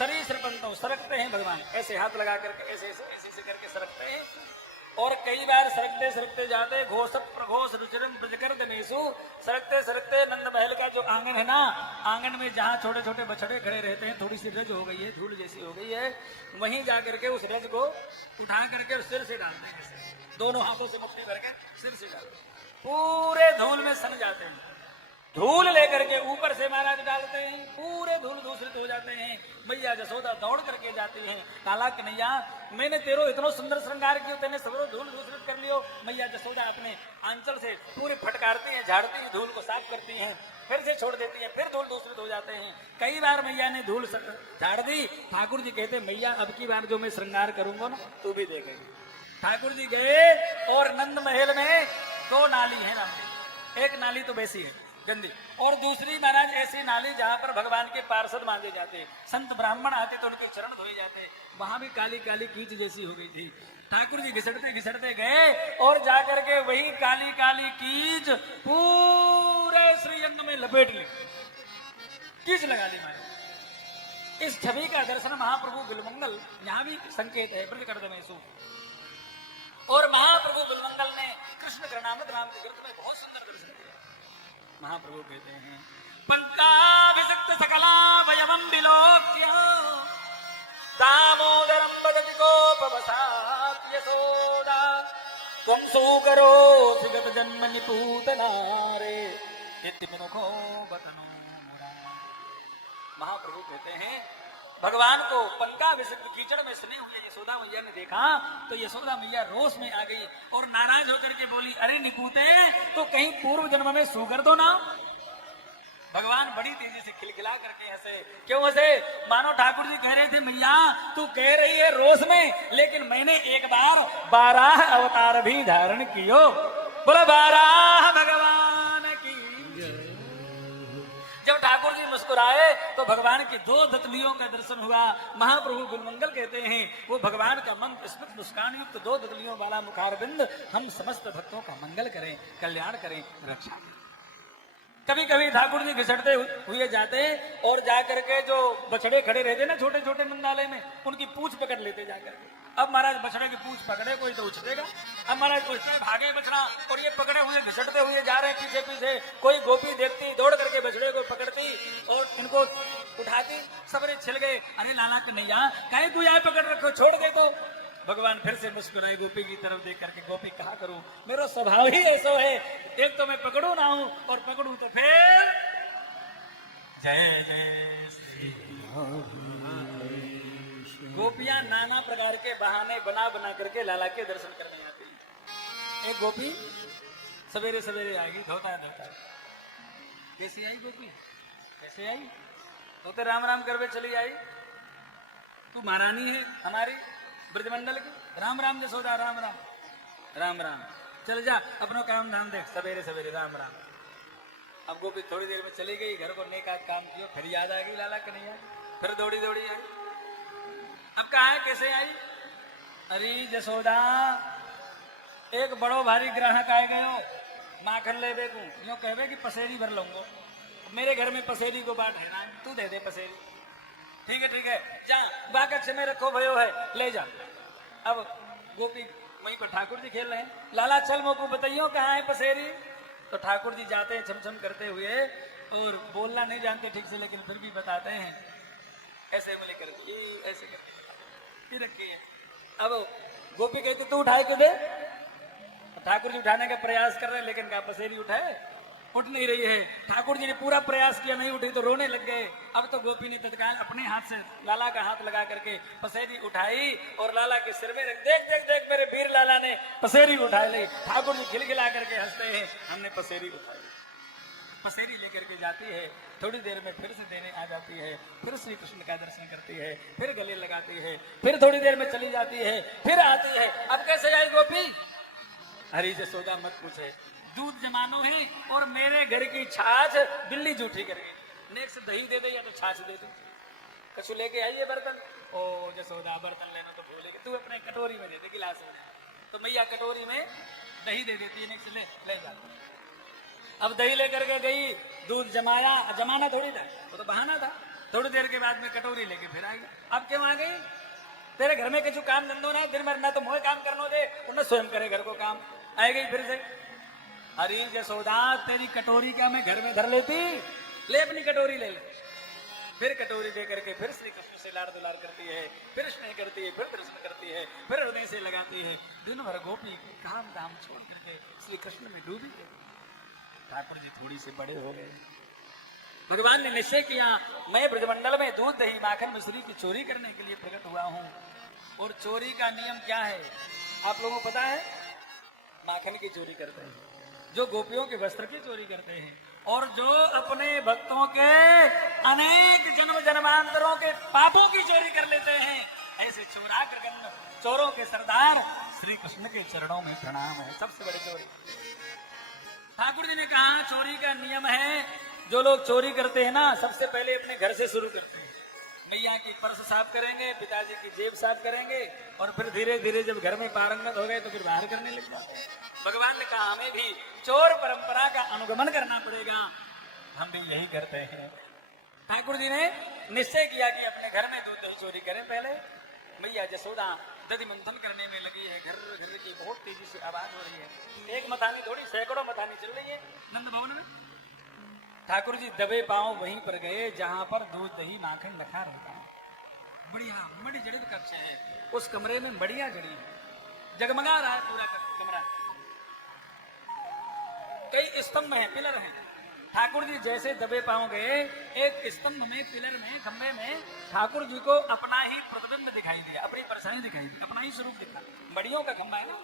सरीसृपंतो सरकते हैं भगवान, ऐसे हाथ लगा करके ऐसे ऐसे ऐसे ऐसे करके सरकते हैं। और कई बार सरकते सरकते जाते घोषक प्रघोष रुचिरम ब्रजकर्दनेसु, सरकते सरकते नंद महल का जो आंगन है ना, आंगन में जहाँ छोटे छोटे बछड़े खड़े रहते हैं, थोड़ी सी रज हो गई है, धूल जैसी हो गई है, वहीं जा करके उस रज को उठा करके सिर से डालते हैं, ऐसे दोनों हाथों से मुट्ठी भर के सिर से डालते हैं, पूरे धूल में सन जाते हैं। धूल लेकर के ऊपर से महाराज डालते हैं, पूरे धूल दूषित हो जाते हैं। मैया जसोदा दौड़ करके जाती है, काला कन्हैया मैंने तेरो इतना सुंदर श्रृंगार किया, तेने सबरो धूल दूषित कर लियो। मैया जसोदा अपने आंचल से पूरे फटकारती हैं, झाड़ती हैं, धूल को साफ करती हैं, फिर से छोड़ देती हैं, फिर धूल दूषित हो जाते हैं। कई बार मैया ने धूल झाड़ दी। ठाकुर जी कहते मैया अब की बार जो मैं श्रृंगार करूंगा ना तू भी देखेगी। ठाकुर जी गए और नंद महल में दो नाली है राम जी, एक नाली तो वैसी है गंदी, और दूसरी महाराज ऐसी नाली जहां पर भगवान के पार्षद मांगे जाते, संत ब्राह्मण आते तो उनके चरण धोए जाते, वहां भी काली काली कीच जैसी हो गई थी। ठाकुर जी घिसटते घिसटते गए और जाकर के वही काली काली कीच पूरे श्रीअंग में लपेट ली, कीच लगा ली महाराज। इस छवि का दर्शन महाप्रभु बिलमंगल यहाँ भी संकेत है ब्रजकर्दमेसु, और महाप्रभु बिलमंगल ने कृष्ण गृणामृत नाम के ग्रंथ में बहुत सुंदर दर्शन किया। महाप्रभु कहते हैं पंकाभिषिक्त सकला वयवं विलोक्य दामोदरं वदति गोपवसात् यशोदा त्वं सुकरोसि गत जन्मनि पूतनारे इति मनुखो बतनो। महाप्रभु कहते हैं भगवान को पंकाभिषिक्त कीचड़ में सने हुए यशोदा मैया ने देखा तो यशोदा मैया रोष में आ गई और नाराज होकर के बोली अरे निपूते तो कहीं पूर्व जन्म में सुगर दो ना। भगवान बड़ी तेजी से खिलखिला करके हंसे। क्यों हंसे? मानो ठाकुर जी कह रहे थे मैया तू कह रही है रोष में, लेकिन मैंने एक बार 12 अवतार भी धारण कियो। बोला 12 भगवान की। जब ठाकुर जी मुस्कुराए तो भगवान की 2 दतलियों का दर्शन हुआ। महाप्रभु बिलमंगल कहते हैं वो भगवान का मंत्र स्मित मुस्कान युक्त 2 दतलियों वाला मुखारबिंद हम समस्त भक्तों का मंगल करें, कल्याण करें, रक्षा करें। कभी कभी ठाकुर जी घिसटते हुए जाते और जाकर के जो बछड़े खड़े रहते ना छोटे छोटे मंदालय में, उनकी पूंछ पकड़ लेते जाकर के। अब महाराज बछड़े की पूंछ पकड़े कोई तो उछलेगा। अब महाराज पूछते हैं भागे बछड़ा, और ये पकड़े हुए घिसटते हुए जा रहे हैं पीछे पीछे। कोई गोपी देखती दौड़ करके बछड़े को पकड़ती और इनको उठाती, सबरे छिल गए। अरे लाला कन्हैया काहे तू यहाँ पकड़ रखो, छोड़ दे तो। भगवान फिर से मुस्कुराए गोपी की तरफ देख करके, गोपी कहा करूं मेरा स्वभाव ही ऐसा है, एक तो मैं पकड़ू ना हूं और पकड़ू तो फिर जय जय श्री गोपियां नाना प्रकार के बहाने बना बना करके लाला के दर्शन करने आती है। एक गोपी सवेरे सवेरे आएगी, धोता धोता कैसी आई गोपी, कैसे आई? धोते राम राम करवे चली आई। तू महारानी है हमारी ब्रजमंडल की, राम राम जसोदा राम राम राम राम, चल जा अपना काम धाम देख, सवेरे सवेरे राम राम। अब गोपी थोड़ी देर में चली गई, घर को नेका काम किया, फिर याद आ गई लाला कन्हैया, फिर दौड़ी दौड़ी आई। अब कहा है कैसे आई? अरे जसोदा एक बड़ो भारी ग्राहक आए गयो, माखन ले बेकू, यो कहवे कि पसेरी भर लूंगो, मेरे घर में पसेरी को बाट है ना, तू दे दे पसेरी। ठीक है जा बाकच में रखो भयो है, ले जा। अब गोपी वहीं पर ठाकुर जी खेल रहे हैं, लाला चल मोको बताइयो कहाँ है पसेरी। तो ठाकुर जी जाते हैं छमछम करते हुए, और बोलना नहीं जानते ठीक से लेकिन फिर भी बताते हैं, ऐसे उंगली कर दी, ऐसे कर रखी है। अब गोपी कहते तू उठाए के दे। ठाकुर जी उठाने का प्रयास कर रहे हैं लेकिन क्या पसेरी उठाए, उठ नहीं रही है। ठाकुर जी ने पूरा प्रयास किया, नहीं उठी तो रोने लग गए। अब तो गोपी ने तत्काल अपने हाथ से लाला का हाथ लगा करके पसेरी उठाई और लाला के सिर में रख, देख देख देख मेरे वीर लाला ने पसेरी उठा ली। ठाकुर जी खिलखिला करके हंसते हैं, हमने पसेरी उठाई। पसेरी लेकर के जाती है, थोड़ी देर में फिर से देने आ जाती है, फिर श्री कृष्ण का दर्शन करती है, फिर गले लगाती है, फिर थोड़ी देर में चली जाती है, फिर आती है। अब कैसे आई गोपी? हरी जसोदा मत पूछे, दूध जमानो है और मेरे घर की छाछ बिल्ली जूठी कर गई। नेक से दही दे दे या तो छाछ दे दे, कछु लेके आइए बर्तन। ओ जसोदा बर्तन लेना तो भूल गई, तू अपने कटोरी में दे दे, गिलास में। तो मैया कटोरी में दही दे देती है, नेक से ले जा। अब दही लेकर के गई, दूध जमाया, जमाना थोड़ी था, वो तो बहाना था। थोड़ी देर के बाद में कटोरी लेके फिर आई। अब क्यों आ गई? तेरे घर में कुछ काम धंधो ना, दिन भर ना तो मोहे काम करनो दे, उन्हें स्वयं करे घर को काम। आ गई फिर से। अरे यशोदा, तेरी कटोरी क्या मैं घर में धर लेती? ले अपनी कटोरी ले ले। फिर कटोरी दे करके फिर श्री कृष्ण से लाड़ दुलार करती है, फिर स्नेह करती है, फिर दर्शन करती है, फिर हृदय से लगाती है। दिन भर गोपी काम धाम छोड़ करके श्री कृष्ण में डूबी है। ठाकुर जी थोड़ी से बड़े हो गए। भगवान ने निश्चय किया, मैं ब्रजमंडल में दूध दही माखन मिश्री की चोरी करने के लिए प्रकट हुआ हूँ। और चोरी का नियम क्या है आप लोगों को पता है? माखन की चोरी करते हैं, जो गोपियों के वस्त्र की चोरी करते हैं, और जो अपने भक्तों के अनेक जन्म जन्मांतरों के पापों की चोरी कर लेते हैं। ऐसे चोरा कर चोरों के सरदार श्री कृष्ण के चरणों में प्रणाम है। सबसे बड़ी चोरी। ठाकुर जी ने कहा चोरी का नियम है, जो लोग चोरी करते हैं ना, सबसे पहले अपने घर से शुरू करते हैं। मैया की पर्स साफ करेंगे, पिताजी की जेब साफ करेंगे, और फिर धीरे धीरे जब घर में पारंगत हो गए तो फिर बाहर करने लग जाते हैं। भगवान ने कहा हमें भी चोर परंपरा का अनुगमन करना पड़ेगा, हम भी यही करते हैं। ठाकुर जी ने निश्चय किया कि अपने घर में दूध दही चोरी करें। पहले मैया यशोदा दधि मंथन करने में लगी है। घर घर की बहुत तेजी से आवाज हो रही है। एक मथानी थोड़ी, सैकड़ों मथानी चल रही है नंद भवन में। ठाकुर जी दबे पांव वहीं पर गए जहां पर दूध दही माखन रखा रहता है। बढ़िया बड़ी जड़ित कक्ष है, उस कमरे में बढ़िया जड़ी जगमगा रहा है पूरा कमरा। कई स्तंभ हैं, पिलर हैं। ठाकुर जी जैसे दबे पांव गए, एक स्तंभ में, पिलर में, खंबे में ठाकुर जी को अपना ही प्रतिबिंब दिखाई दिया, अपनी परेशानी दिखाई दी, अपना ही स्वरूप दिखा। बड़ियों का खंबा है ना।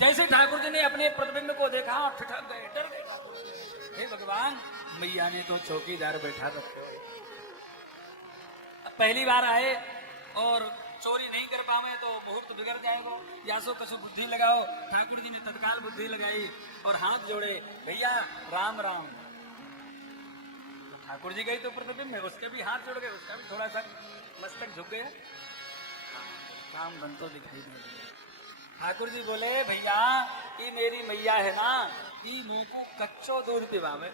जैसे ठाकुर जी ने अपने प्रतिबिंब को देखा, ठिठक गए, डर गए। हे भगवान, मैया ने तो चौकीदार बैठा रखे। पहली बार आए और चोरी नहीं कर पावे तो मुहूर्त बिगड़ जाएगा, या सो कछु बुद्धि लगाओ। ठाकुर जी ने तत्काल बुद्धि लगाई और हाथ जोड़े, भैया राम राम। तो ठाकुर जी गई तो प्रतिबिंब में उसके भी हाथ जोड़ गए, उसका भी थोड़ा सा मस्तक झुक गया, काम बन तो दिखाई दे दिया। ठाकुर जी बोले, भैया ये मेरी मैया है ना, ये मुंह को कच्चो दूध पिवावे।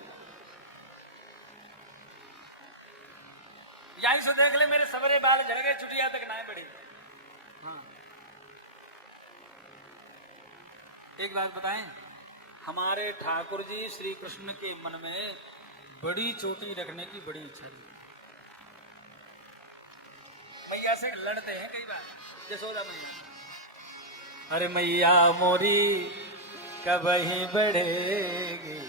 यही से देख ले मेरे सवरे बाल झड़ गए, चुटिया तक ना बढ़ी। हाँ। एक बात बताएं, हमारे ठाकुर जी श्री कृष्ण के मन में बड़ी चोटी रखने की बड़ी इच्छा थी। मैया से लड़ते हैं कई बार, यशोदा मैया। अरे मैया मोरी कब ही बढ़ेगी,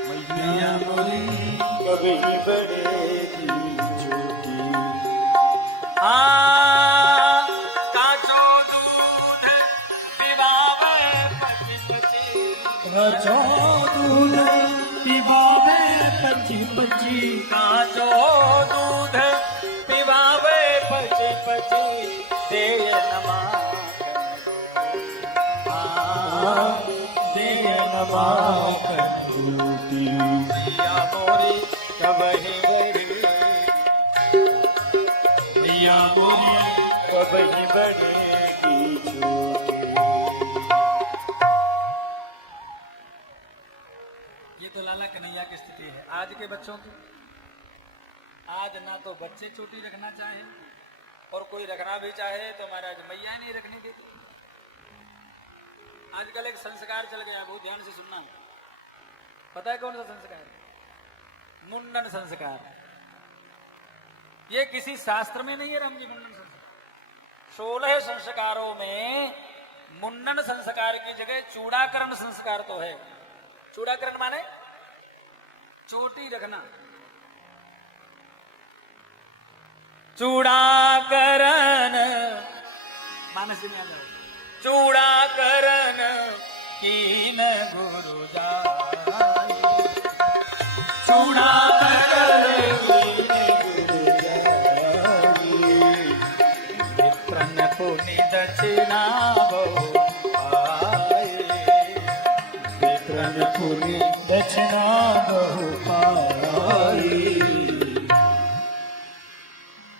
मैया मोरी कब ही बढ़ेगी चोटी। काचो दूध पिवावे पची पची, काचो दूध पिवावे पची पची, काचो दूध पिवावे पची पची, देय नमा देय नमा करूती। मैया मोरी कब ही बढ़ी, मैया मोरी कब ही बढ़ेगी चोटी। ये तो लाला कन्हैया की स्थिति है आज के बच्चों की। आज ना तो बच्चे चोटी रखना चाहे, और कोई रखना भी चाहे तो महाराज मैया नहीं रखने देती। आजकल एक संस्कार चल गया, बहुत ध्यान से सुनना। पता है कौन सा संस्कार? मुंडन संस्कार। ये किसी शास्त्र में नहीं है राम जी, मुंडन संस्कार। 16 संस्कारों में मुंडन संस्कार की जगह चूड़ाकरण संस्कार तो है। चूड़ाकरण माने चोटी रखना। चूड़ाकरण मानस में आ जाओ। चूड़ाकरण कीन गुरु जाए, चूड़ाकरण कीन गुरु जाए, मित्रन पुनि दक्षिणा बहु पाए, मित्रन पुनि दक्षिणा बहु पाए।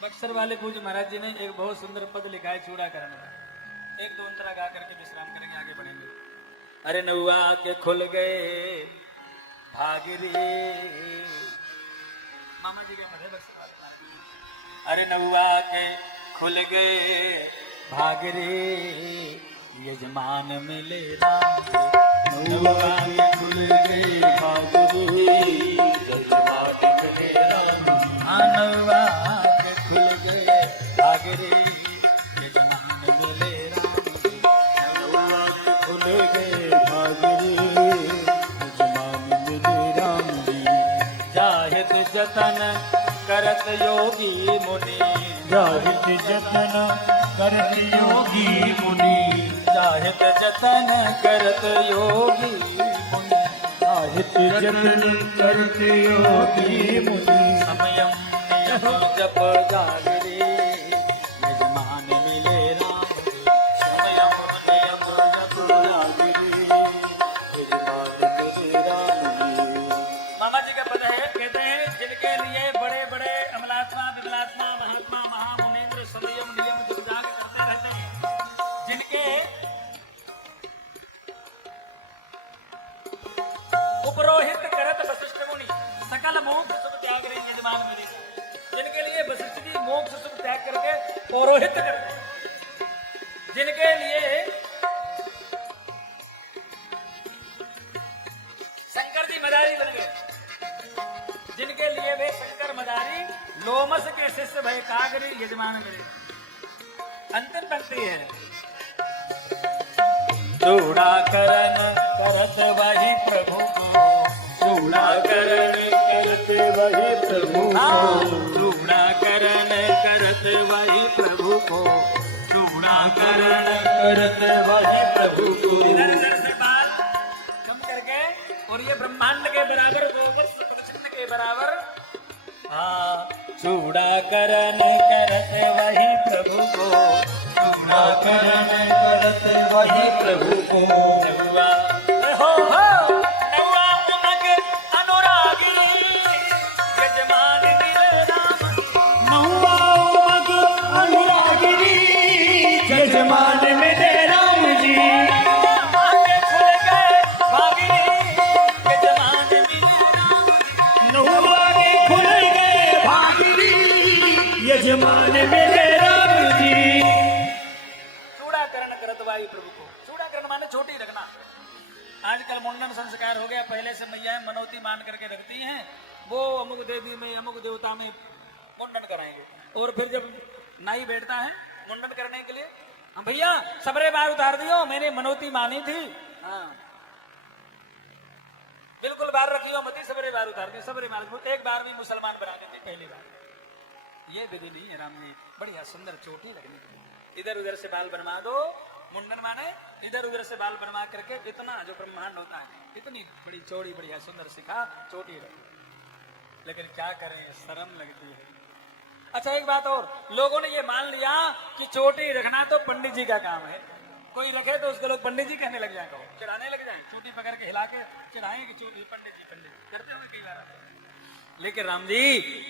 बक्सर वाले पूज्य महाराज जी ने एक बहुत सुंदर पद लिखा है चूड़ाकरण का। एक दो अंतरा गा करके विश्राम करेंगे, आगे बढ़ेंगे। अरे नौआ के खुल गए भागिरी, मामा जी के मधे बस अरे नौआ के खुल गए भाग रे यजमान मिले राम नौआ के खुल गए भाग रे यजमान मिले राम नौआ के खुल गए भाग रे यजमान मिले राम नौआ के खुल गए भाग रे यजमान मिले राम जी जाहिद जतन करत योगी मुनि जाहिद जतन करत योगी मुनि जाहिद जतन करत योगी मुनि जाहिद जतन करत योगी मुनि समयम नियम जप जागरे यजमान मिले राम समयम नियम जप जागरे यजमान मिले राम मामा जी का पद है कहते हैं जिनके लिए बड़े बड़े अमलात्मा विमलात्मा महात्मा महामुनेन्द्र संयम नियम दुर्जाग करते रहते हैं जिनके उपरोहित करत वशिष्ठ मुनि सकल मोक्ष सुख त्याग रहे यजमान मिले जिनके लिए वशिष्ठ जी मोक्ष सुख त्याग करके पौरोहित करते हैं जिनके लिए शंकर जी मदारी बन गए जिनके लिए वे शंकर मदारी लोमस के शिष्य भय कागरी यजमान मिले अंतिम पंक्ति है चूड़ा करन करत वही प्रभु को चूड़ा करन करत वही प्रभु को चूड़ा करन करत वही प्रभु को चूड़ा करन करत वही प्रभु को से बात कम करके और ये ब्रह्मांड के बराबर गोवत्स प्रचंड के बराबर चूड़ा करन करत वही प्रभु को चूड़ा करन करत वही प्रभु को नौआ हो नौआ उमग अनुरागी यजमान मिले राम नौआ उमग अनुरागी यजमान मिले राम जी आगे खुल गए भागी यजमान मिले राम नौआ के खुल गए भागी यजमान मिले राम जी चूड़ाकरण करत वाई प्रभु को चूड़ाकरण माने छोटी रखना आजकल मुंडन संस्कार हो गया पहले से मैयाएं मनोती मान करके रखती हैं वो अमुक देवी में अमुक देवता में मुंडन कराएंगे और फिर जब नाई बैठता है मुंडन करने के लिए हम भैया सबरे बार उतार दियो मैंने मनोती मानी थी हाँ बिल्कुल बार रखी हो मती सबरे बार उतार दी सबरे बार एक बार भी मुसलमान बना देते पहली बार ये विधि नहीं है राम जी बढ़िया सुंदर चोटी लगनी चाहिए इधर उधर से बाल बनवा दो मुंडन माने इधर उधर से बाल बनवा करके इतना जो ब्रह्मांड होता है इतनी बड़ी चौड़ी बढ़िया सुंदर सिखा चोटी रखी लेकिन क्या करें शर्म लगती है अच्छा एक बात और लोगों ने ये मान लिया कि चोटी रखना तो पंडित जी का काम है कोई रखे तो उसको लोग पंडित जी कहने लग जाए चिढ़ाने लग जाए चोटी पकड़ के हिला के चिढ़ाएं कि चोटी पंडित जी करते होंगे कई बार लेकिन राम जी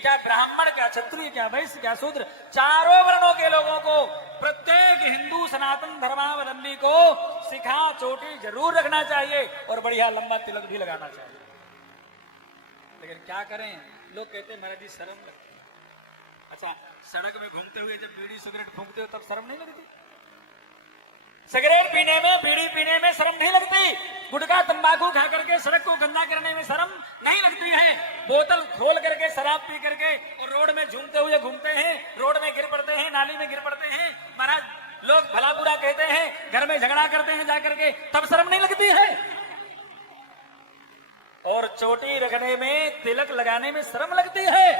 क्या ब्राह्मण क्या क्षत्रिय क्या वैश्य क्या शूद्र चारों वर्णों के लोगों को प्रत्येक हिंदू सनातन धर्मावलंबी को सिखा चोटी जरूर रखना चाहिए और बढ़िया लंबा तिलक भी लगाना चाहिए लेकिन क्या करें लोग कहते हैं महाराज जी शर्म लगती है अच्छा सड़क में घूमते हुए जब बीड़ी सिगरेट फूंकते हो तब शर्म नहीं लगती सिगरेट पीने में बीड़ी पीने में शर्म नहीं लगती गुटखा तंबाकू खा करके सड़क को गंदा करने में शर्म नहीं लगती है बोतल खोल करके शराब पी करके और रोड में झूमते हुए घूमते हैं रोड में गिर पड़ते हैं नाली में गिर पड़ते हैं महाराज लोग भला बुरा कहते हैं घर में झगड़ा करते हैं जाकर के तब शर्म नहीं लगती है और चोटी रखने में तिलक लगाने में शर्म लगती है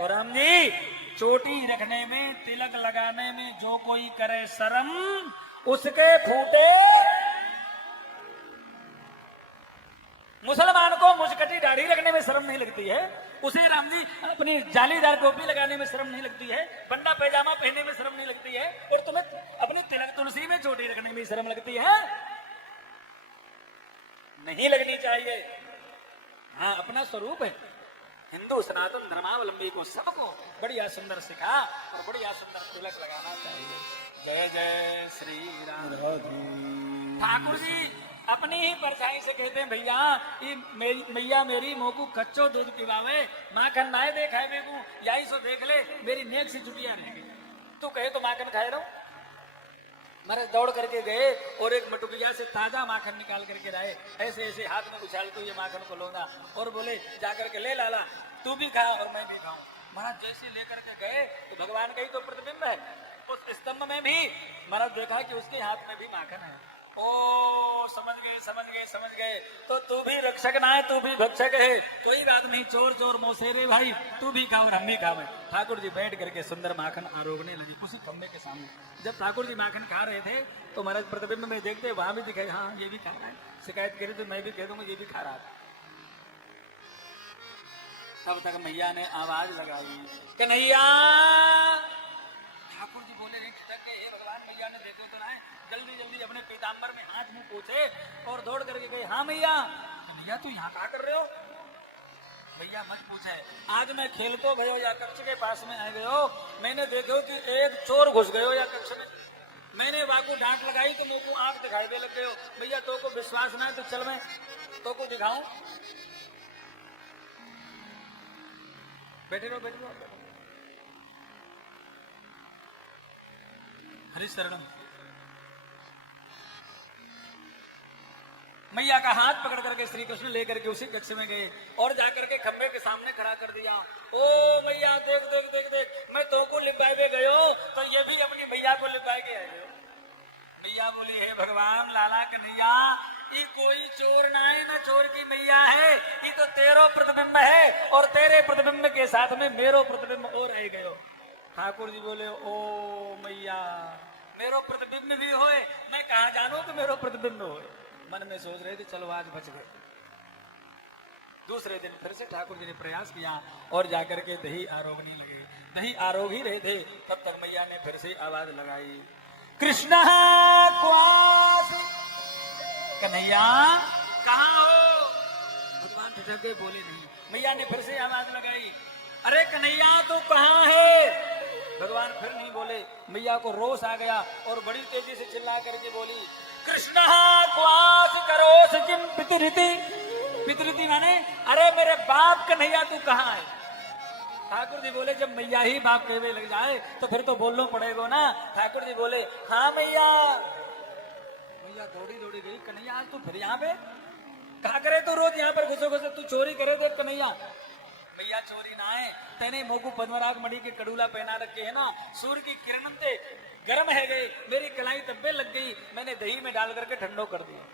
और राम जी चोटी रखने में तिलक लगाने में जो कोई करे शर्म उसके फूटे मुसलमान को मुझकटी दाढ़ी रखने में शर्म नहीं लगती है उसे राम जी अपनी जालीदार टोपी लगाने में शर्म नहीं लगती है बंडा पैजामा पहनने में शर्म नहीं लगती है और तुम्हें अपनी तिलक तुलसी में चोटी रखने में शर्म लगती है नहीं लगनी चाहिए हाँ अपना स्वरूप है हिंदू सनातन धर्मावलंबी को सबको बढ़िया सुंदर सिखा और बढ़िया सुंदर तिलक लगाना चाहिए जय जय श्री राम ठाकुर जी अपनी ही परछाई से कहते हैं भैया ये मैया मेरी मोकू कच्चो दूध पिवावे माखन नाए देखाए बेगू यही सो देख ले मेरी नेक सी जुटिया रहेगी तू कहे तो माखन खाए रहो। महाराज दौड़ करके गए और एक मटुकिया से ताजा माखन निकाल करके लाए ऐसे ऐसे हाथ में उछाल तो ये माखन को लोगा और बोले जाकर के ले लाला तू भी खा और मैं भी खाऊं। महाराज जैसे लेकर के गए तो भगवान का ही तो प्रतिबिंब है उस स्तंभ में भी महाराज देखा कि उसके हाथ में भी माखन है। ओ समझ गए तो तू भी रक्षक ना है तू भी भक्षक है कोई बात नहीं चोर चोर मोसेरे भाई तू भी खा और हम भी खावे। ठाकुर जी बैठ करके सुंदर माखन आरोगने लगे उसी खम्भे के सामने। जब ठाकुर जी माखन खा रहे थे तो महाराज प्रतिबिंब में देखते वहां भी दिखाई हाँ ये भी खा रहा है शिकायत करी तो मैं भी कह दूंगा ये भी खा रहा था। तब तक मैया ने आवाज लगाई कन्हैया। ठाकुर जी बोले नहीं खिसक गए भगवान मैया ने देखो तो ना जल्दी जल्दी अपने पीताम्बर में हाथ मुंह पोछे और दौड़ करके गए हाँ मैया। कन्हैया तू यहाँ क्या कर रहे हो। भैया मत पूछे आज मैं खेल को गयो या कक्ष के पास में आ गयो मैंने देखो कि एक चोर घुस गयो या कक्ष में मैंने वाकू डांट लगाई तो मेरे को आंख दिखाई दे लग गयो। भैया तो को विश्वास ना है तो चल मैं तो को दिखाऊं। बैठे रहो हरि शरणम। मैया का हाथ पकड़ करके श्री कृष्ण लेकर के उसी कक्ष में गए और जाकर के खंबे के सामने खड़ा कर दिया। ओ मैया देख देख देख देख मैं तो को लिपाए गयो तो ये भी अपनी मैया को लिपाए के आए। मैया बोली हे भगवान लाला कन्हैया ये कोई चोर ना है ना चोर की मैया है ये तो तेरो प्रतिबिंब है और तेरे प्रतिबिंब के साथ में मेरो प्रतिबिंब और आए गयो। ठाकुर जी बोले ओ मैया मेरो प्रतिबिंब भी होए मैं कहाँ जानू कि मेरो प्रतिबिंब होए। मन में सोच रहे थे चलो आज बच गए। दूसरे दिन फिर से ठाकुर जी ने प्रयास किया और जाकर के दही आरोगने लगे। दही आरोग ही रहे थे तब तक मैया ने फिर से आवाज लगाई कृष्ण क्वास। कन्हैया कहाँ हो। भगवान ठिठक गए बोले नहीं। मैया ने फिर से आवाज लगाई अरे कन्हैया तू कहाँ है। भगवान फिर नहीं बोले। मैया को रोष आ गया और बड़ी तेजी से चिल्ला करके बोली कृष्ण क्वास करोस किम पितृति। पितृति माने अरे मेरे बाप कन्हैया तू कहाँ है। ठाकुर जी बोले जब मैया ही बाप कहने लग जाए तो फिर तो बोलना पड़ेगा ना। ठाकुर जी बोले हाँ मैया। मैया दौड़ी दौड़ी गई कन्हैया आज तू फिर यहाँ पे कहा करे तो रोज यहाँ पर घुसो घुसो तू चोरी करे थे कन्हैया। मैया चोरी ना है तेने मोकू पद्मराग मणि के कड़ूला पहना रखे है ना सूर्य की किरण से गर्म है गई मेरी कलाई तब्बे लग गई मैंने दही में डाल करके ठंडो कर दिया।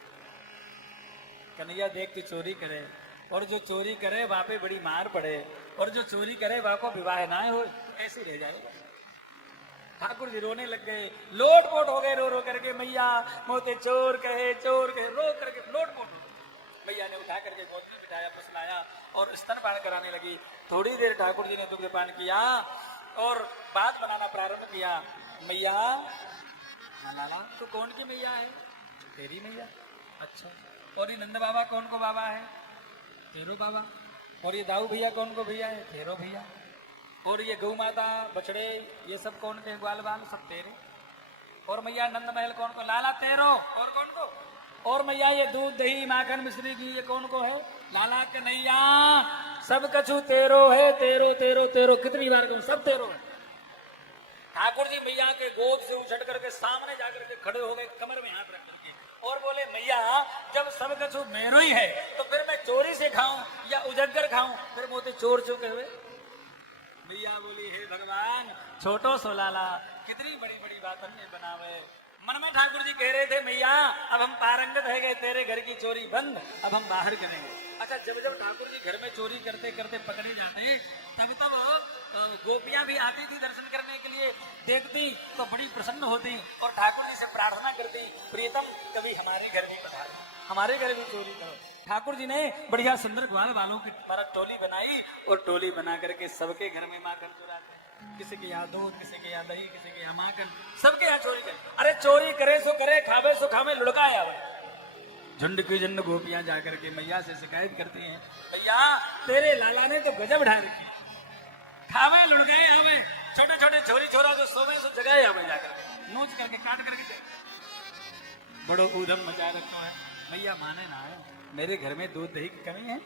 कन्हैया देख के चोरी करे और जो चोरी करे वहां पे बड़ी मार पड़े और जो चोरी करे वहां को विवाह ना हो ऐसे रह जाएगा। ठाकुर जी रोने लग गए लोट पोट हो गए रो रो करके मैया मोते चोर कहे रो करके लोट पोट हो गए। मैया ने उठा करके गोद में बिठाया फुसलाया और स्तनपान कराने लगी। थोड़ी देर ठाकुर जी ने दुग्धपान किया और बात बनाना प्रारंभ किया। मैया लाला तू कौन की मैया है। तेरी मैया। अच्छा और ये नंद बाबा कौन को बाबा है। तेरो बाबा। और ये दाऊ भैया कौन को भैया है। तेरो भैया। और ये गौ माता बछड़े ये सब कौन के ग्वाल बाल सब तेरे। और मैया नंद महल कौन को लाला तेरो। और कौन को और मैया ये दूध दही माखन मिश्री की ये कौन को है। लाला कन्हैया सब कछु तेरो है तेरो तेरो तेरो कितनी बार कहूं सब तेरो है। ठाकुर जी मैया के गोद से उछट करके सामने जाकर के खड़े हो गए कमर में हाथ रख करके और बोले मैया जब सब कछु मेरो ही है तो फिर मैं चोरी से खाऊं या उजगर खाऊं फिर मोते चोर चुके हुए। मैया बोली हे भगवान छोटो सो लाला कितनी बड़ी बड़ी बात हमने बनावे। मन में ठाकुर जी कह रहे थे मैया अब हम पारंगत है गए तेरे घर की चोरी बंद अब हम बाहर करेंगे। अच्छा जब जब ठाकुर जी घर में चोरी करते करते पकड़े जाते तब तब गोपियां भी आती थी दर्शन करने के लिए देखती तो बड़ी प्रसन्न होती और ठाकुर जी से प्रार्थना करती प्रीतम कभी हमारे घर भी पधारो हमारे घर भी चोरी करो। ठाकुर जी ने बढ़िया सुंदर ग्वाल वालों की टोली बनाई और टोली बना करके सबके घर में माखन चुराते किसी के यहाँ दूध किसी के यहाँ दही किसी के यहाँ माखन सबके यहाँ चोरी करे। अरे चोरी करे सो करे खावे सो खावे लुढ़काया झुंड की झुंड गोपियां जाकर के मैया से शिकायत करती हैं भैया तेरे लाला ने तो गजब ढा रखी खावे लुढ़काए आवे छोटे छोटे छोरी छोरा जो सोवे सो जगाए आवे जाकर नोच करके काट करके बड़ो ऊधम मचा रखो है। भैया माने ना है, मेरे घर में दूध दही की कमी है।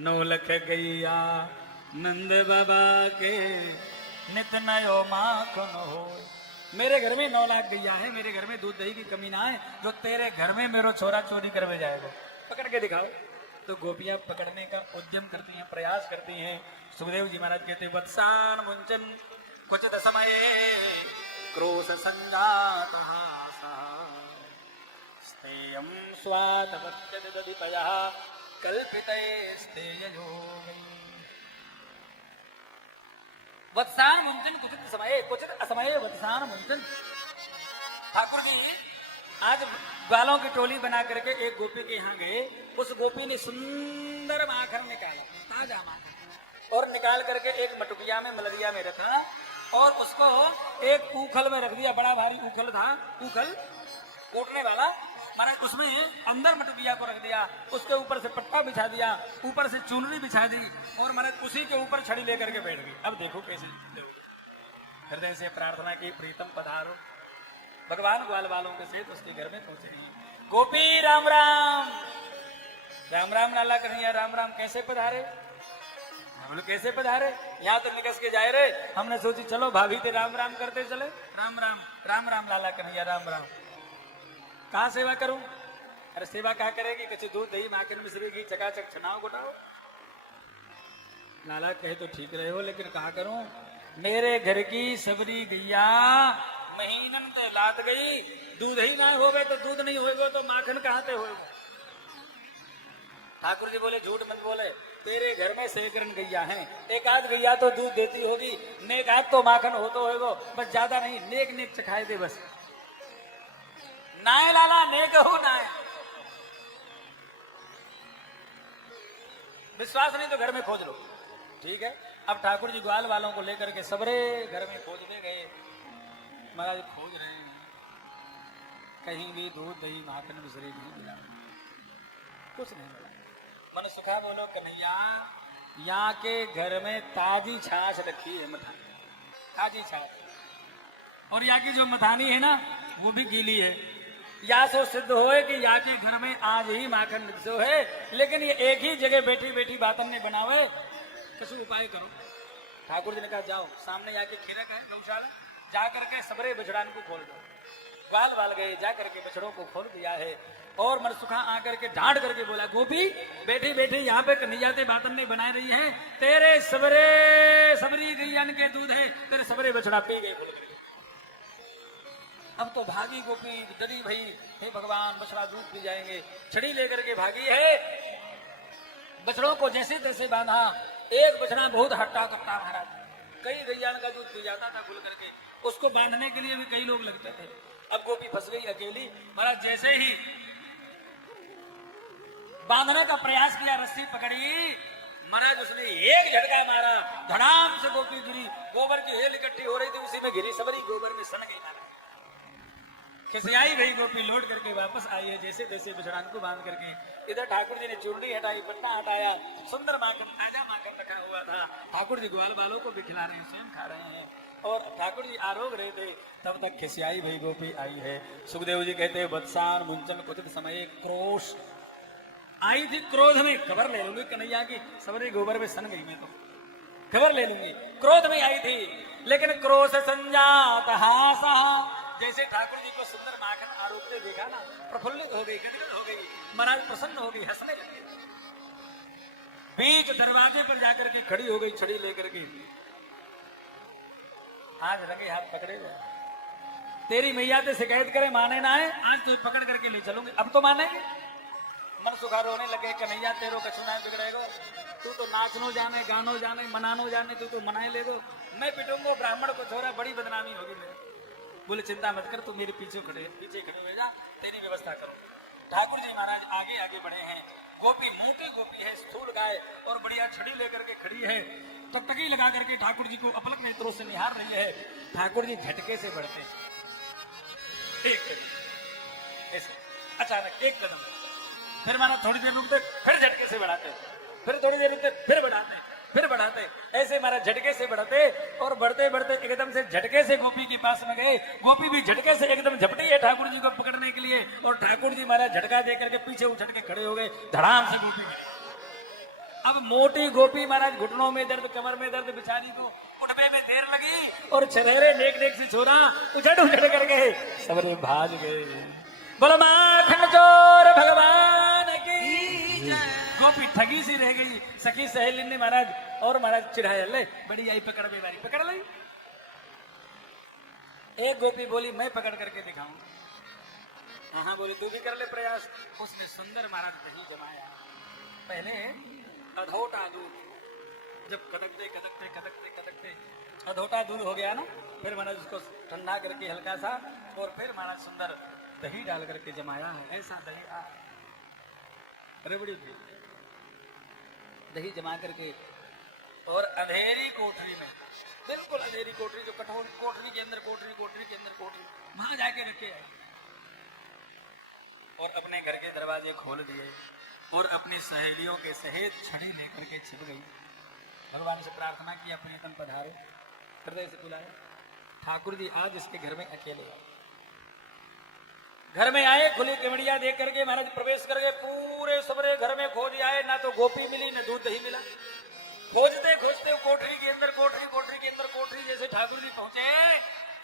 9 लख गैया नंद बाबा के नित नयो माखन हो। मेरे घर में 9 लाख गैया है, मेरे घर में दूध दही की कमी ना है, जो तेरे घर में मेरा छोरा चोरी करवे जाएगा। पकड़ के दिखाओ। तो गोपियां पकड़ने का उद्यम करती हैं, प्रयास करती हैं। सुखदेव जी महाराज कहते वत्सान मुंचन क्वचित समय क्रोश संजात स्तेयं स्वातवत्यदिपयः कल्पिते स्तेययो। वत्सान मुंचन क्वचित असमये वत्सान मुंचन। ठाकुर जी आज ग्वालों की टोली बना करके एक गोपी के यहाँ गए। उस गोपी ने सुंदर माखन निकाला, ताजा माखन, और निकाल करके एक मटुकिया में मलरिया में रखा और उसको एक ऊखल में रख दिया। बड़ा भारी ऊखल था, ऊखल कोटने वाला महाराज, उसमें अंदर मटुकिया को रख दिया, उसके ऊपर से पट्टा बिछा दिया, ऊपर से चुनरी बिछा दी और महाराज उसी के ऊपर छड़ी लेकर के बैठ गई। अब देखो कैसे हृदय से प्रार्थना की, प्रीतम पधारो। भगवान ग्वाल वालों के सहित उसके घर में पहुंचे हैं। गोपी राम राम, राम राम लाला कन्हैया राम राम। कैसे पधारे? बोले कैसे पधारे? यहाँ तो निकस के जाए रे। हमने सोची चलो भाभी ते राम राम करते चले। राम राम, राम राम लाला कन्हैया राम राम। कहाँ सेवा करूं? अरे सेवा क्या करेगी? कुछ दूध दही माखन मिश्री घी चकाचक छनाओ गुटाओ। लाला कहे तो ठीक रहे हो, लेकिन कहा करूं? मेरे घर की सबरी गैया महीनन ते लाद गई, दूध ही ना होवे तो दूध नहीं होएगो तो माखन कहाँ ते होएगो। ठाकुर जी बोले झूठ मत बोले, तेरे घर में सैकड़न गैया हैं, एक आध गैया तो दूध देती होगी, नेक आध तो माखन हो तो होएगो, बस ज्यादा नहीं, नेक नेक चखाए दे बस। नाय लाला नेक हो नाय। विश्वास नहीं तो घर में खोज लो। ठीक है, अब ठाकुर जी ग्वाल वालों को लेकर के सबरे घर में खोजने गए। महाराज खोज रहे हैं, कहीं भी दूध दही माखन मिश्री नहीं मिला, कुछ नहीं मिला। मन सुखा बोलो कन्हैया, यहाँ के घर में ताजी छाछ रखी है, मथानी ताजी छाछ, और यहाँ की जो मथानी है ना वो भी गीली है। या सो सिद्ध होए कि यहाँ के घर में आज ही माखन निकसो है, लेकिन ये एक ही जगह बैठी बैठी बातन ने बनावे, कुछ उपाय करो। ठाकुर जी ने कहा जाओ, सामने जाके खीरक है गौशाला, जा करके सबरे बछड़ान को खोल दो। ग्वाल वाल गए, जा करके बछड़ों को खोल दिया है। और मनसुखा आकर के ढांड करके बोला, गोपी बैठी बैठी यहाँ पे कन्हैया ते बातन ने बनाए रही है, तेरे सबरे सबरी गैयन के दूध है, तेरे सबरे बछड़ा पी गए। अब तो भागी गोपी डरी भई, हे भगवान बछड़ा दूध पी जाएंगे। छड़ी लेकर के भागी है, बछड़ों को जैसे तैसे बांधा। एक बछड़ा बहुत हट्टा कट्टा महाराज, कई गैयान का दूध पी जाता था खुल करके, उसको बांधने के लिए भी कई लोग लगते थे। अब गोपी फंस गई अकेली। महाराज जैसे ही बांधने का प्रयास किया, रस्सी पकड़ी, महाराज उसने एक झटका मारा, धड़ाम से गोपी गिरी। गोबर की हेल इकट्ठी हो रही थी, उसी में गिरी, सबरी गोबर में सन गई। खिसियाई गई गोपी, लौट करके वापस आई है जैसे तैसे बछड़ान को बांध करके। इधर ठाकुर जी ने चूड़ी हटाई, पन्ना हटाया, सुंदर माखन ताजा माखन रखा हुआ था। ठाकुर जी ग्वाल वालों को भी खिला रहे हैं, स्वयं खा रहे हैं, और ठाकुर जी आरोग रहे थे। तब तक खिसियाई भई गोपी आई है। सुखदेव जी कहते हैं वत्सान मुंचन कुचित समय क्रोश आई थी, क्रोध में खबर ले लूंगी कन्हैया की सबरी गोबर में सन गई, मैं तो खबर ले लूंगी। क्रोध में आई थी, लेकिन क्रोध संजात हासा, जैसे ठाकुर जी को सुंदर माखन आरोपते देखा ना, प्रफुल्लित हो गई, गदगद हो गई, महाराज प्रसन्न हो गई, हंसने लगी। बीच दरवाजे पर जाकर के खड़ी हो गई, छड़ी लेकर के। आज रंगे हाथ पकड़े जाए, तेरी मैया से शिकायत करे, माने ना है, आज तो पकड़ करके ले चलूंगी। अब तो मानेगी। मन सुखा रोने लगे, कन्हैया तेरो कछु ना बिगड़ेगो, तू तो नाचनो जाने, गानो जाने, मनानो जाने, तू तो मनाए ले दो, मैं पिटूंगो ब्राह्मण को छोरा, बड़ी बदनामी होगी मेरी। बोले चिंता मत कर, तू मेरे पीछे खड़े हो जा, तेरी व्यवस्था करो। ठाकुर जी महाराज आगे आगे बढ़े हैं। गोपी मोटी गोपी है, स्थूल गाय, और बढ़िया छड़ी लेकर के खड़ी है, टकटकी लगा करके ठाकुर जी को अपलक नेत्रों से निहार रही है। ठाकुर जी झटके से बढ़ते हैं, ऐसे अचानक एक कदम, फिर मानो थोड़ी देर रुकते, फिर झटके से बढ़ाते, फिर थोड़ी देर रुकते, फिर बढ़ाते, फिर बढ़ाते, ऐसे महाराज झटके से बढ़ाते और बढ़ते बढ़ते एकदम से झटके से गोपी के पास में गए। गोपी भी झटके से एकदम झपटी है ठाकुर जी को पकड़ने के लिए, और ठाकुर जी महाराज झटका दे करके पीछे उछट के खड़े हो गए। धड़ाम से गोपी गिरी। अब मोटी गोपी महाराज, घुटनों में दर्द, कमर में दर्द, बेचारी को उठने में देर लगी, और छरेरे नेक नेक से छोरा उछट उछट कर गए, सबरे भाज गए। बोलो माखन चोर भगवान की। गोपी ठगी सी रह गई। सखी सहेली ने महाराज और महाराज चिढ़ाया, ले बड़ी आई पकड़ में मारी, पकड़ ली। एक गोपी बोली मैं पकड़ करके दिखाऊं। हाँ बोली तू भी कर ले प्रयास। उसने सुंदर महाराज दही जमाया। पहले अधोटा दूध, जब कदकते कदकते कदकते कदकते अधोटा दूध हो गया ना, फिर महाराज उसको ठंडा करके हल्का सा, और फिर महाराज सुंदर दही डाल करके जमाया है। ऐसा दही रबड़ी दही जमा करके, और अंधेरी कोठरी में, बिल्कुल अंधेरी कोठरी, जो कठोर कोठरी के अंदर कोठरी, कोठरी के अंदर कोठरी, वहां जाके रखे आए। और अपने घर के दरवाजे खोल दिए, और अपनी सहेलियों के सहित छड़ी लेकर के छिप गई। भगवान से प्रार्थना किया, प्रियतम पधारो, हृदय से बुलाया, ठाकुर जी आज इसके घर में अकेले आए। घर में आए, खुली केवड़िया देख करके महाराज प्रवेश कर गए। पूरे सबरे घर में खोज आए, ना तो गोपी मिली, ना दूध दही मिला। खोजते खोजते कोठरी के अंदर कोठरी, कोठरी के अंदर कोठरी, जैसे ठाकुर जी पहुंचे,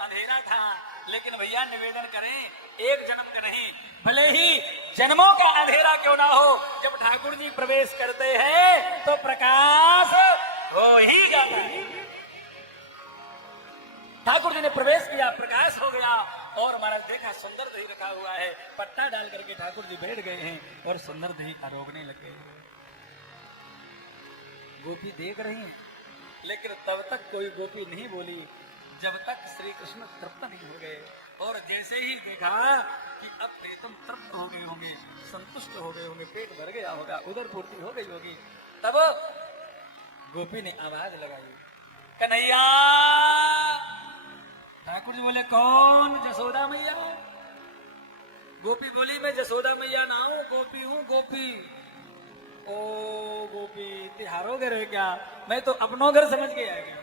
अंधेरा था। लेकिन भैया निवेदन करें, एक जन्म का नहीं, भले ही जन्मों का अंधेरा क्यों ना हो, जब ठाकुर जी प्रवेश करते हैं तो प्रकाश हो ही जाता है। ठाकुर जी ने प्रवेश किया, प्रकाश हो गया, और महाराज देखा सुंदर दही रखा हुआ है। पट्टा डाल करके ठाकुर जी बैठ गए हैं, और सुंदर दही आरोगने लग गए। गोपी देख रही है, लेकिन तब तक कोई गोपी नहीं बोली जब तक श्री कृष्ण तृप्त नहीं हो गए। और जैसे ही देखा कि अब प्रीतम तृप्त हो गए होंगे, संतुष्ट हो गए होंगे, पेट भर गया होगा, उधर पूर्ति हो गई होगी, तब गोपी ने आवाज लगाई, कन्हैया। ठाकुर जी बोले कौन? जसोदा मैया। गोपी बोली मैं जसोदा मैया ना हूं, गोपी हूं, गोपी। ओ गोपी तिहारो घर है क्या? मैं तो अपनों घर समझ के आ गया।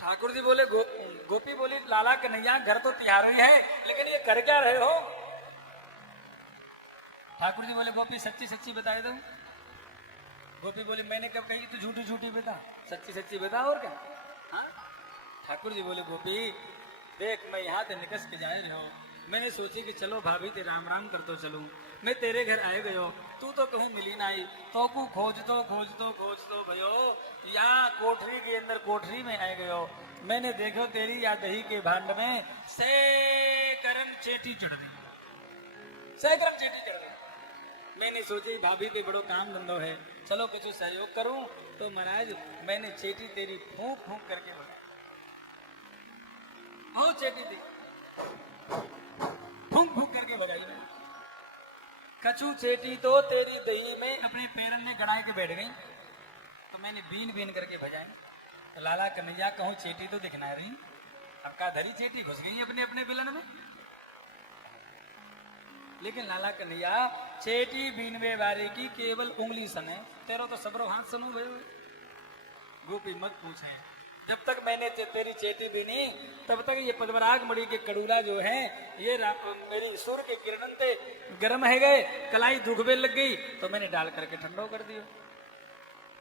ठाकुर जी बोले गोपी बोली लाला कन्हैया घर तो तिहारो ही है, लेकिन ये कर क्या रहे हो? ठाकुर जी बोले गोपी सच्ची सच्ची बताए दो। गोपी बोली मैंने कब कही तू झूठी झूठी बता, सच्ची सच्ची बता और क्या। हाँ? ठाकुर जी बोले गोपी देख मैं यहाँ से निकस के जाए रहो, मैंने सोची कि चलो भाभी ते राम राम कर तो चलूं। मैं तेरे घर आए गयो, तू तो कहूँ मिली ना आई, तो को खोज तो भयो, या कोठरी के अंदर कोठरी में आए गयो। मैंने देखो तेरी या दही के भांड में सैकड़न चेटी चढ़ गई, सैकड़न चेटी चढ़ गई। मैंने सोची भाभी के बड़ो काम धंधो है, चलो कुछ सहयोग करूं। तो महाराज मैंने चेटी तेरी फूंक फूंक करके भगाई। ओ चेटी थी, फूंक फूंक करके भगाई मैं। कछु चेटी तो तेरी दही में अपने पैरन में गड़ाई के बैठ गई, तो मैंने बीन बीन करके भजाई। तो लाला कन्हैया कहूँ चेटी तो दिखना रही, अब का धरी चेटी घुस गई अपने अपने बिलन में। लेकिन लाला कन्हैया चेटी बीनवे वारे की केवल उंगली सने, तेरो तो सबरो हाथ सनू भयो। गोपी मत पूछे, जब तक मैंने तेरी चेटी बीनी तब तक ये पद्मराग मणि के कड़ूला जो है ये मेरी सूर्य के किरणन से गर्म है गए, कलाई दुखबे लग गई, तो मैंने डाल करके ठंडो कर दियो।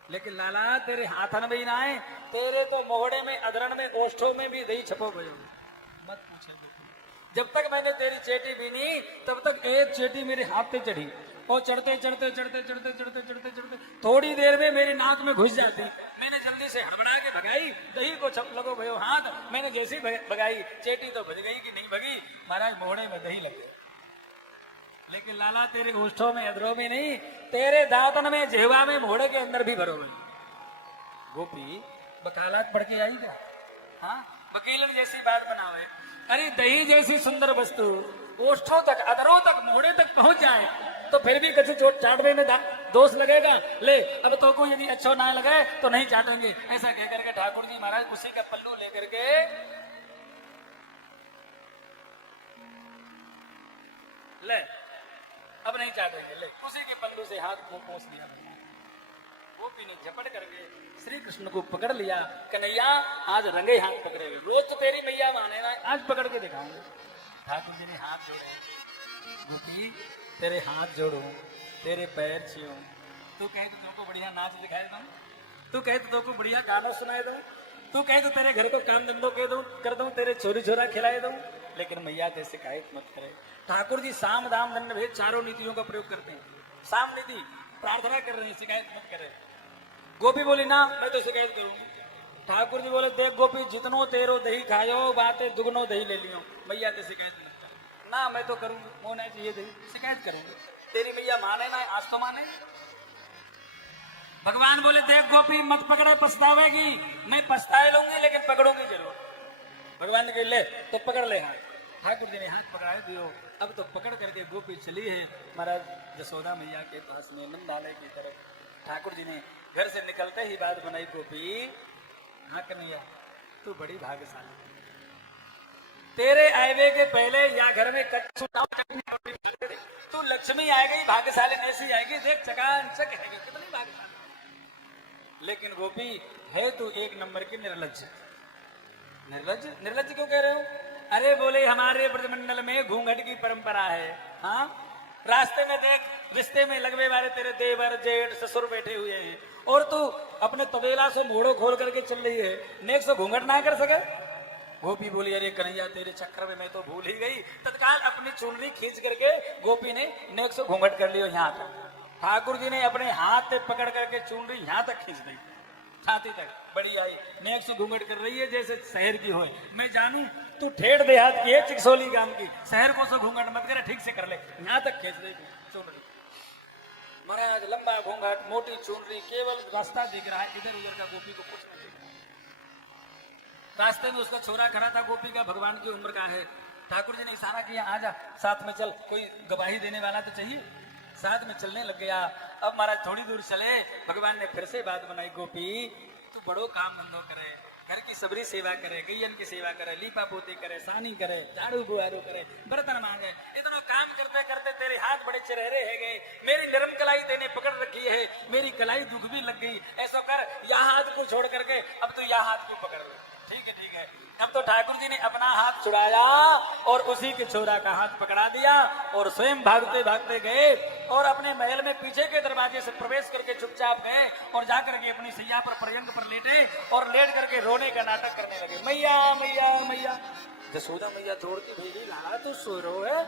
लेकिन लाला तेरे हाथन में ही ना आए, तेरे तो मोहड़े में, अधरण में, ओष्ठों में भी दही छपो भयो। मत पूछे, जब तक मैंने तेरी चेटी बीनी तब तक एक चेटी मेरे हाथ पे चढ़ी, और चढ़ते चढ़ते चढ़ते चढ़ते चढ़ते चढ़ते चढ़ते थोड़ी देर में मेरी नाक में घुस जाती। मैंने जल्दी से हड़बड़ा के भगाई, दही को छप लगो भयो हाथ। मैंने जैसी भगाई चेटी तो भज गई कि नहीं भगी, महाराज मोहड़े में दही लग गई। लेकिन लाला तेरे ओष्ठों में, अधरों में नहीं, तेरे दांतन में, जिह्वा में, मोहड़े के अंदर भी भरो गई। गोपी वकालत पढ़ के आई क्या? हाँ, वकीलन जैसी बात बनावे। अरे दही जैसी सुंदर वस्तु ओष्ठों तक, अधरों तक, मोहड़े तक पहुंच जाए तो फिर भी कछु चाटने में दोष लगेगा। ले अब तो को यदि अच्छा ना लगे तो नहीं चाटेंगे, ऐसा कह करके ठाकुर जी महाराज उसी का पल्लू लेकर के ले अब नहीं चाटेंगे, ले उसी के पल्लू से हाथ को पोंछ दिया। गोपी ने झपट करके श्री कृष्ण को पकड़ लिया। कन्हैया आज रंगे हाथ पकड़ेगा, रोज तो तेरी मैया माने ना, आज पकड़ के दिखाऊंगे। ठाकुर जी ने हाथ जोड़े, गोपी तेरे हाथ जोड़ो, तेरे पैर छूऊं, तू कहे तो तुमको बढ़िया नाच दिखाए दूं, तू कहे तो तुमको बढ़िया गाना सुनाए दूं, तू कहे तो तेरे घर को काम धंधो कर दूं, तेरे छोरी छोरा खिलाए दूं, लेकिन मैया ते शिकायत मत करे। ठाकुर जी साम दाम दंड भेद चारों नीतियों का प्रयोग करते हैं। साम नीति प्रार्थना कर रहे हैं, शिकायत मत करे। गोपी बोली ना मैं तो शिकायत करूंगी। ठाकुर जी बोले देख गोपी जितनो तेरो दही खायो बातें दुगनो दही ले लियो, मैया ते शिकायत मत कर। ना मैं तो करूंगी, होना चाहिए दही, शिकायत करूंगी। तेरी मैया माने ना, आज तो माने। भगवान बोले देख गोपी मत पकड़े पछतावेगी, मैं पछताए लूंगी लेकिन पकड़ूंगी जरूर। भगवान ने कहा ले तो पकड़ ले हाथ। ठाकुर जी ने हाथ पकड़ाए दियो। अब तो पकड़ करके गोपी चली है महाराज जसोदा मैया के पास में नंदालय की तरफ। ठाकुर जी ने घर से निकलते ही बात बनाई, गोपी हाँ कन्हैया तू बड़ी भाग्यशाली, तेरे आएवे के पहले या घर में तू लक्ष्मी आएगी, भाग्यशाली ऐसी आएगी, देख चकाचक है कितनी भाग्यशाली। लेकिन गोपी है तू एक नंबर की निर्लज्ज। निर्लज्ज निर्लज्ज क्यों कह रहे हो? अरे बोले हमारे ब्रजमंडल में घूंघट की परंपरा है। हाँ रास्ते में देख रिश्ते में लगवे वाले तेरे देवर जेठ ससुर बैठे हुए हैं और तू अपने तबेला से मोड़ो खोल करके चल रही है, नेक से घूंघट ना कर सके। गोपी बोली अरे कन्हैया तेरे चक्कर में मैं तो भूल ही गई। तत्काल अपनी चुनरी खींच करके गोपी ने नेक से घूंघट कर लियो यहाँ तक। ठाकुर जी ने अपने हाथ से पकड़ करके चुनरी यहाँ तक खींच दी, छाती तक। बड़ी आई नेक से घूंघट कर रही है जैसे शहर की हो। मैं जानू तू ठेठ देहात की है, चिकसोली गांव की, शहर को से घूंघट मत करे, ठीक से कर ले, यहाँ तक खींच दे चुनरी। महाराज लंबा घूंघट मोटी चुनरी, केवल रास्ता दिख रहा है, इधर उधर का गोपी को कुछ नहीं दिख रहा। रास्ते में उसका छोरा खड़ा था, गोपी का भगवान की उम्र का है। ठाकुर जी ने इशारा किया आजा साथ में चल, कोई गवाही देने वाला तो चाहिए। साथ में चलने लग गया। अब महाराज थोड़ी दूर चले, भगवान ने फिर से बात बनाई, गोपी तू बड़ो काम धंधो करे, घर की सबरी सेवा करे, गैयन की सेवा करे, लीपा पोती करे, सानी करे, झाड़ू बुआरू करे, बर्तन मांगे, इतना काम करते करते तेरे हाथ बड़े चरहरे है गए। मेरी नरम कलाई तेने पकड़ रखी है, मेरी कलाई दुख भी लग गई। ऐसा कर यह हाथ को छोड़ करके अब तो यह हाथ को पकड़ ले। ठीक है ठीक है। अब तो ठाकुर जी ने अपना हाथ छुड़ाया और उसी के छोरा का हाथ पकड़ा दिया और स्वयं भागते भागते गए और अपने महल में पीछे के दरवाजे से प्रवेश करके चुपचाप गए और जाकर के अपनी सैया पर पर्यंग पर लेटे और लेट करके रोने का नाटक करने लगे। मैया मैया मैया। जसोदा मैया दौड़ती भेजी ला तू सो रहो है?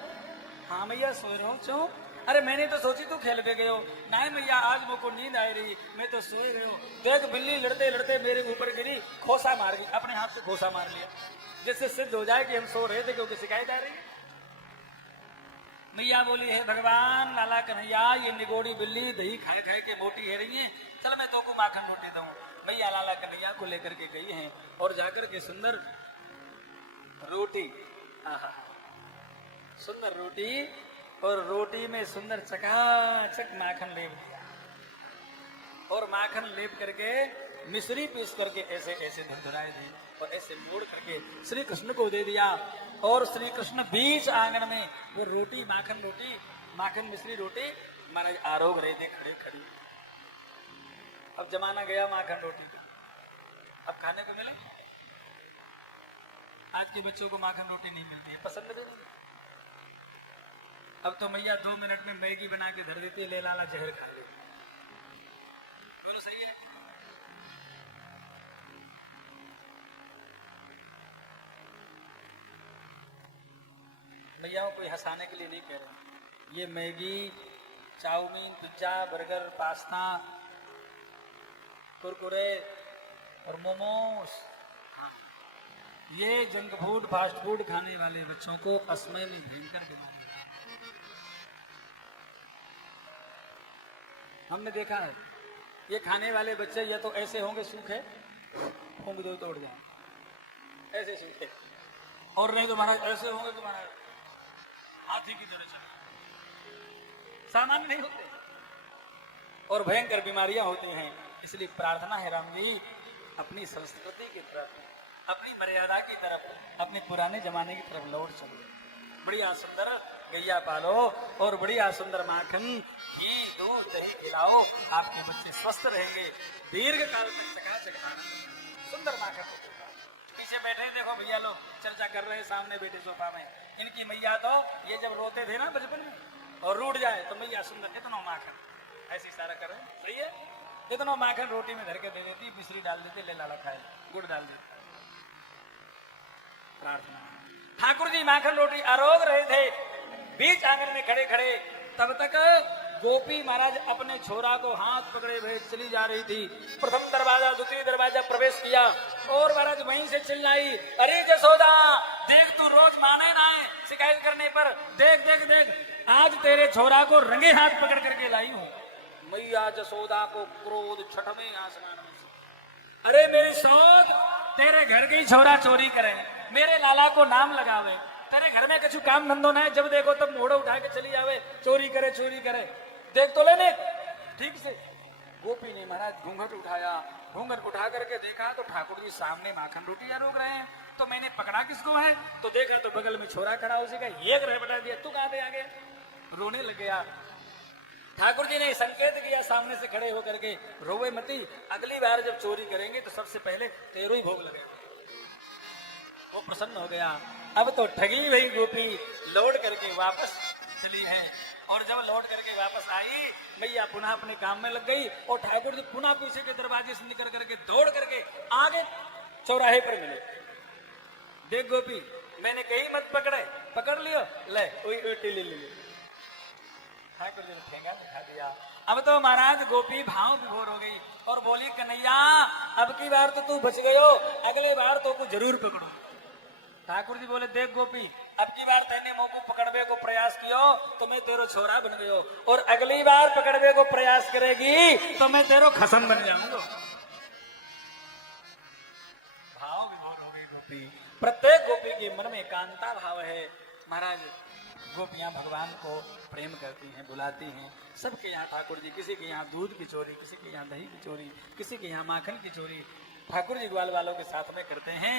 हाँ मैया सो रहा हूँ। क्यों? अरे मैंने तो सोची तू खेल पे गए हो। नहीं मैया आज मुझको नींद आई रही, मैं तो सोए गए हो। देख बिल्ली लड़ते लड़ते मेरे ऊपर गिरी, खोसा मार गई, अपने हाथ से खोसा मार लिया, जिससे सिद्ध हो जाए कि हम सो रहे थे क्योंकि शिकायत आ रही। मैया बोली है भगवान लाला कन्हैया ये निगोड़ी बिल्ली दही खाए खाए के मोटी है रही है, चल मैं तो को माखन रोटी दूं। मैया लाला कन्हैया को लेकर के गई हैं और जाकर के सुंदर रोटी, सुंदर रोटी और रोटी में सुंदर चकाचक माखन लेप दिया और माखन लेप करके मिश्री पीस करके ऐसे ऐसे धुरधुराए दी और ऐसे मोड़ करके श्री कृष्ण को दे दिया। और श्री कृष्ण बीच आंगन में वो रोटी माखन मिश्री रोटी महाराज आरोग रहे थे खड़े खड़ी। अब जमाना गया माखन रोटी का, अब खाने को मिले। आज के बच्चों को माखन रोटी नहीं मिलती है, पसंद भी नहीं। अब तो मैया 2 मिनट में मैगी बना के धर देती है, ले लाला जहर खा ले। बोलो सही है? मैयाओं को हंसाने के लिए नहीं कह रहे। ये Maggi, chow mein, pizza, burger, pasta, Kurkure और मोमोस, हाँ ये जंक फूड फास्ट फूड खाने वाले बच्चों को असमय में भयंकर बीमारी। हमने देखा है ये खाने वाले बच्चे या तो ऐसे होंगे सूखे, फूंक दो तो उड़ जाए, ऐसे सूखे, और नहीं तो महाराज ऐसे होंगे तो महाराज हाथी की तरह चले, सामान्य नहीं होते और भयंकर बीमारियां होती हैं। इसलिए प्रार्थना है राम जी अपनी संस्कृति की तरफ, अपनी मर्यादा की तरफ, अपने पुराने जमाने की तरफ लौट चलो। बढ़िया सुंदर गैया पालो और बढ़िया सुंदर माखन घी दूध दही खिलाओ, आपके बच्चे स्वस्थ रहेंगे, दीर्घ काल तक चकाचक खाना, सुंदर माखन। पीछे बैठे देखो भैया लोग चर्चा कर रहे हैं सामने बेटे सोफा में। इनकी मैया तो ये जब रोते थे ना बचपन में और रूठ जाए तो मैया सुंदर इतना माखन ऐसे इशारा कर रहे हैं, सही है, इतना माखन रोटी में धर के दे देती, मिश्री डाल देती, ले लाला खाए, गुड़ डाल देती। प्रार्थना। ठाकुर जी माखन रोटी आरोग रहे थे, बीच आंगन में खड़े खड़े, तब तक गोपी महाराज अपने छोरा को हाथ पकड़े हुए चली जा रही थी। प्रथम दरवाजा द्वितीय दरवाजा प्रवेश किया और महाराज वहीं से चिल्लाई, अरे जसोदा देख, तू रोज माने ना है शिकायत करने पर, देख देख देख आज तेरे छोरा को रंगे हाथ पकड़ करके लाई हूं। मैया जसोदा को क्रोध छठवें आसमान में। अरे मेरी सौत, तेरे घर की छोरा चोरी करे, मेरे लाला को नाम लगावे, तेरे घर में कछु काम धंधो ना है, जब देखो तब मोड़ो उठा के चली जावे, चोरी करे, देख तो लेने ठीक से। गोपी ने महाराज घूंघट उठाया, घूंघट उठा करके देखा तो ठाकुर जी सामने माखन रोटियां रोक रहे हैं। तो मैंने पकड़ा किसको है, तो देखा तो बगल में छोरा खड़ा, उसी का एक रह बटा दिया, तू कहां पे आ गया, रोने लग गया। ठाकुर जी ने संकेत किया सामने से खड़े होकर के, रोवे मती, अगली बार जब चोरी करेंगे तो सबसे पहले तेरो ही भोग लगेगा। वो प्रसन्न हो गया। अब तो ठगी हुई गोपी लौट करके वापस चली है, और जब लौट करके वापस आई मैया पुनः अपने काम में लग गई, और ठाकुर जी पुनः पीछे के दरवाजे से निकल करके दौड़ करके आगे चौराहे पर मिले। देख गोपी, मैंने कही मत पकड़े, पकड़ लियो, ले ले ले। ठाकुर जी ने ठेंगा दिखा दिया। अब तो महाराज गोपी भाव विभोर हो गई और बोली, कन्हैया अब की बार तो तू बच गयो, अगले बार तो को जरूर पकड़ो। ठाकुर जी बोले, देख गोपी, अब की बार तेने मोह को पकड़वे को प्रयास कियो तो मैं तेरो छोरा बन गयो, और अगली बार पकड़वे को प्रयास करेगी तो मैं तेरो खसन बन जाऊंगा। भाव विभोर हो गई गोपी। प्रत्येक गोपी के मन में कांता भाव है। महाराज गोपियां भगवान को प्रेम करती हैं, बुलाती हैं। सबके यहाँ ठाकुर जी, किसी के यहाँ दूध की चोरी, किसी के यहाँ दही की चोरी, किसी के यहाँ माखन की चोरी ठाकुर जी ग्वाल वालों के साथ में करते हैं।